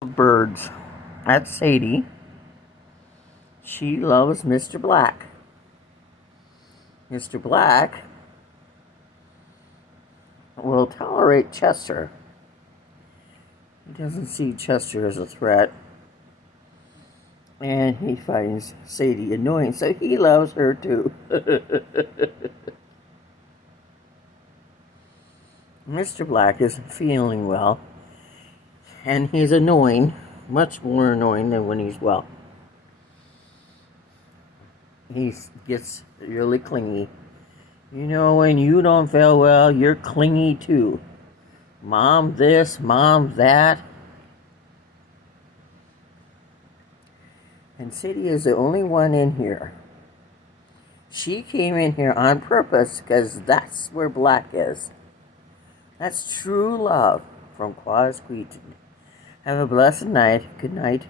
Birds. That's Sadie. She loves Mr. Black. Mr. Black will tolerate Chester. He doesn't see Chester as a threat. And he finds Sadie annoying, so he loves her too. Mr. Black isn't feeling well, and he's annoying, much more annoying than when he's well. He gets really clingy. You know, when you don't feel well, you're clingy too. Mom this, mom that. And Sadie is the only one in here. She came in here on purpose because that's where Black is. That's true love from Quasqueton. Have a blessed night. Good night.